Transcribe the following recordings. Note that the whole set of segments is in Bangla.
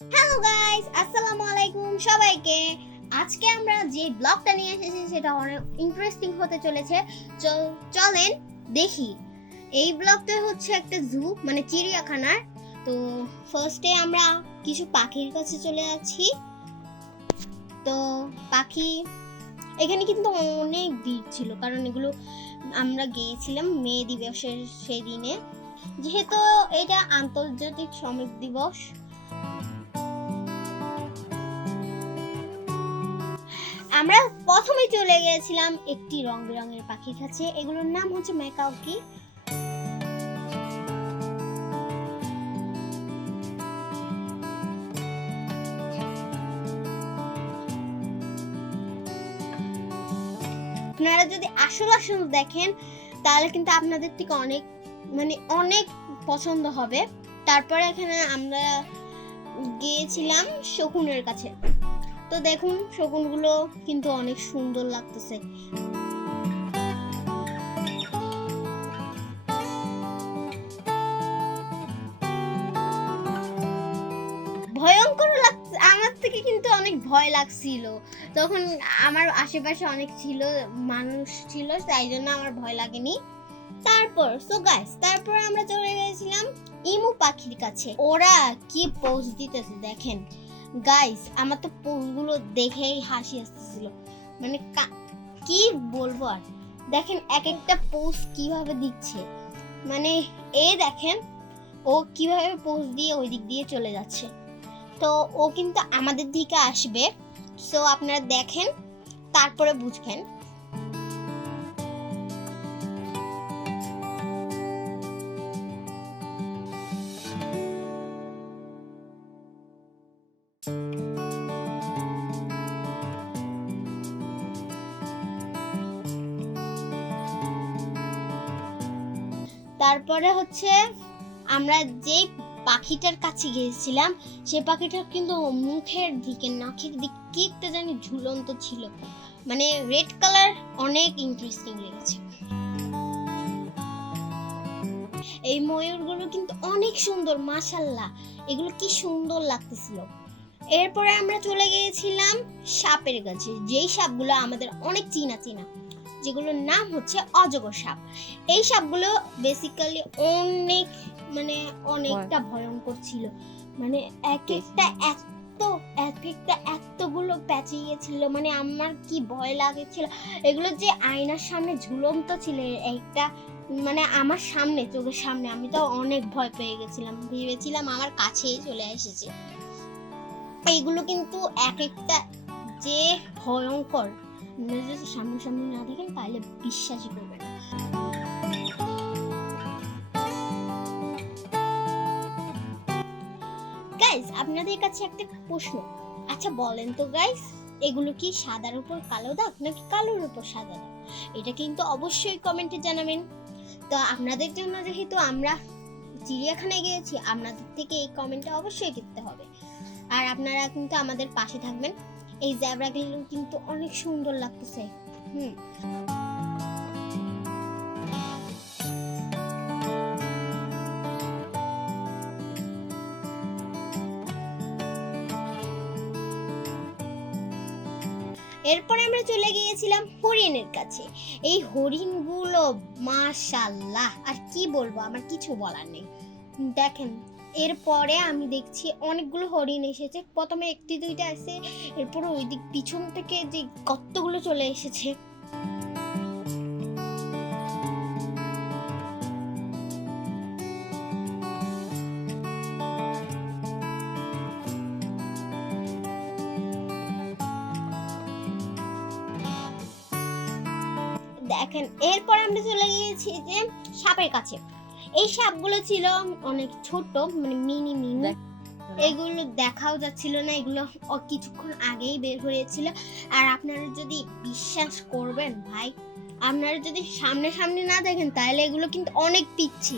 হ্যালো গাইস, আসসালামু আলাইকুম সবাইকে। আজকে আমরা যে ব্লগটা নিয়ে এসেছি সেটা অনেক ইন্টারেস্টিং হতে চলেছে। চলেন দেখি। এই ব্লগটা হচ্ছে একটা জু, মানে চিড়িয়াখানার। তো ফার্স্টে আমরা কিছু পাখির কাছে চলে যাচ্ছি। তো পাখি এখানে কিন্তু অনেক ভিড় ছিল, কারণ এগুলো আমরা গিয়েছিলাম মে দিবসের সেই দিনে, যেহেতু এটা আন্তর্জাতিক শ্রমিক দিবস। আমরা প্রথমে চলে গিয়েছিলাম একটি রং বেরঙের পাখির কাছে। এগুলোর নাম হচ্ছে ম্যাকাওকি। আপনারা যদি আসল দেখেন তাহলে কিন্তু আপনাদের থেকে অনেক পছন্দ হবে। তারপরে এখানে আমরা গিয়েছিলাম শকুনের কাছে। তো দেখুন, শকুনগুলো কিন্তু অনেক সুন্দর লাগতেছে। ভয়ঙ্কর লাগছে, আমার থেকে কিন্তু অনেক ভয় লাগছিল। তখন আমার আশেপাশে অনেক মানুষ ছিল, তাই জন্য আমার ভয় লাগেনি। তারপর আমরা চলে গেছিলাম ইমু পাখির কাছে। ওরা কি পোজ দিতেছে দেখেন গাইস, আমার তো পোজগুলো দেখেই হাসি আসতেছিল। মানে কি বলবো আর, দেখেন এক একটা পোজ কিভাবে দিচ্ছে। মানে দেখেন ও কিভাবে পোজ দিয়ে ওই দিক দিয়ে চলে যাচ্ছে। তো ও কিন্তু আমাদের দিকে আসবে, সো আপনারা দেখেন তারপরে বুঝবেন। তারপরে হচ্ছে আমরা যে পাখিটার কাছে গিয়েছিলাম, সে পাখিটার কিন্তু নাকের দিক কি একটা জানি ঝুলন্ত ছিল, মানে রেড কালার। অনেক ইন্টারেস্টিং লেগেছে। এই ময়ূরগুলো কিন্তু অনেক সুন্দর, মাশাআল্লাহ, এগুলো কি সুন্দর লাগতেছিল। এরপরে আমরা চলে গিয়েছিলাম সাপের কাছে, যেই সাপগুলো আমাদের অনেক চিনা, যেগুলোর নাম হচ্ছে অজগর সাপ। এই সাপগুলো বেসিক্যালি অনেকটা ভয়ঙ্কর ছিল। মানে এক একটা এতগুলো প্যাঁচিয়ে, মানে আমার কি ভয় লাগেছিল। এগুলো যে আয়নার সামনে ঝুলন্ত ছিল একটা, মানে আমার চোখের সামনে, আমি তো অনেক ভয় পেয়ে গেছিলাম, ভেবেছিলাম আমার কাছেই চলে এসেছে। এইগুলো কিন্তু এক একটা যে ভয়ঙ্কর, যদি সামনে না দেখেন তাহলে বিশ্বাসই করবেন না। গাইস, আপনাদের কাছে একটা প্রশ্ন, আচ্ছা বলেন তো গাইস, এগুলো কি সাদার উপর কালো দাগ নাকি কালোর উপর সাদা দাগ? এটা কিন্তু অবশ্যই কমেন্টে জানাবেন। তো আপনাদের জন্য যেহেতু আমরা চিড়িয়াখানায় গিয়েছি, আপনাদের থেকে এই কমেন্টটা অবশ্যই করতে হবে। আর আপনারা কিন্তু আমাদের পাশে থাকবেন। এই জেব্রাগুলো কিন্তু অনেক সুন্দর লাগতেছে। এরপরে আমরা চলে গিয়েছিলাম হরিণের কাছে। এই হরিণগুলো মাশাআল্লাহ, আর কি বলবো, আমার কিছু বলার নেই। দেখেন, এরপরে আমি দেখছি অনেকগুলো হরিণ এসেছে। প্রথমে একটি দুইটা আসে, এরপরে ওই দিক পিছন থেকে যে কতগুলো চলে এসেছে। দেখেন, এরপর আমরা চলে গিয়েছি যে সাপের কাছে। এই সাপগুলো ছিল অনেক ছোট, মানে মিনি, এগুলো দেখাও যাচ্ছিল না, এগুলো কিছুক্ষণ আগেই বের হয়েছিল। আর আপনারা যদি বিশ্বাস করবেন ভাই, আপনারা যদি সামনে না দেখেন তাহলে এগুলো কিন্তু অনেক পিচ্ছি।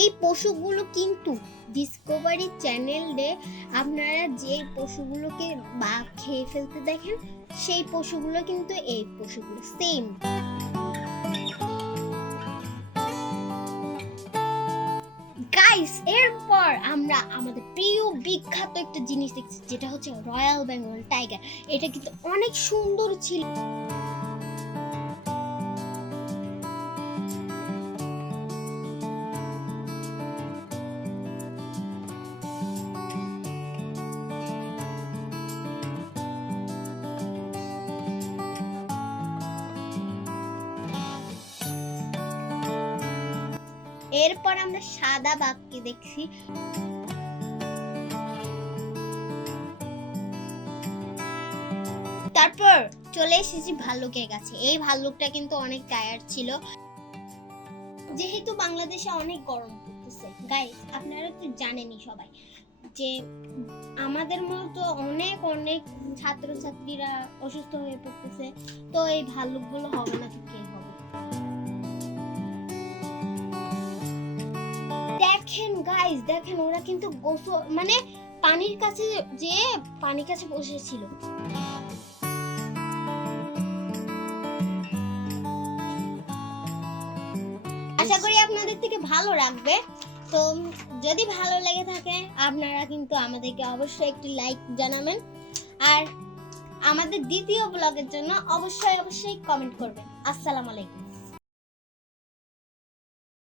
এই পশুগুলো কিন্তু ডিসকভারি চ্যানেলে আপনারা যে পশুগুলোকে বাঘ খেয়ে ফেলতে দেখেন, সেই পশুগুলো কিন্তু এই পশুগুলো সেম। গাইস, এরপর আমরা আমাদের প্রিয় বিখ্যাত একটা জিনিস দেখছি, যেটা হচ্ছে রয়্যাল বেঙ্গল টাইগার। এটা কিন্তু অনেক সুন্দর ছিল। এরপর আমরা সাদা বাঘকে দেখছি। তারপর চলে এসেছি ভাল্লুকের কাছে। এই ভাল্লুকটা কিন্তু অনেক টায়ার্ড ছিল, যেহেতু বাংলাদেশে অনেক গরম পড়তেছে। গাইস, আপনারা তো জানেনই সবাই যে আমাদের মতো অনেক অনেক ছাত্রছাত্রীরা অসুস্থ হয়ে পড়তেছে, তো এই ভাল্লুকগুলো হবে না তো কে হবে? দেখেন গাইস, দেখেন ওরা কিন্তু মানে পানির কাছে যে পানির কাছে বসেছিল। আশা করি আপনাদের থেকে ভালো লাগবে। তো যদি ভালো লেগে থাকে আপনারা কিন্তু আমাদেরকে অবশ্যই একটি লাইক জানাবেন, আর আমাদের দ্বিতীয় ব্লগের জন্য অবশ্যই কমেন্ট করবেন। আসসালামু আলাইকুম।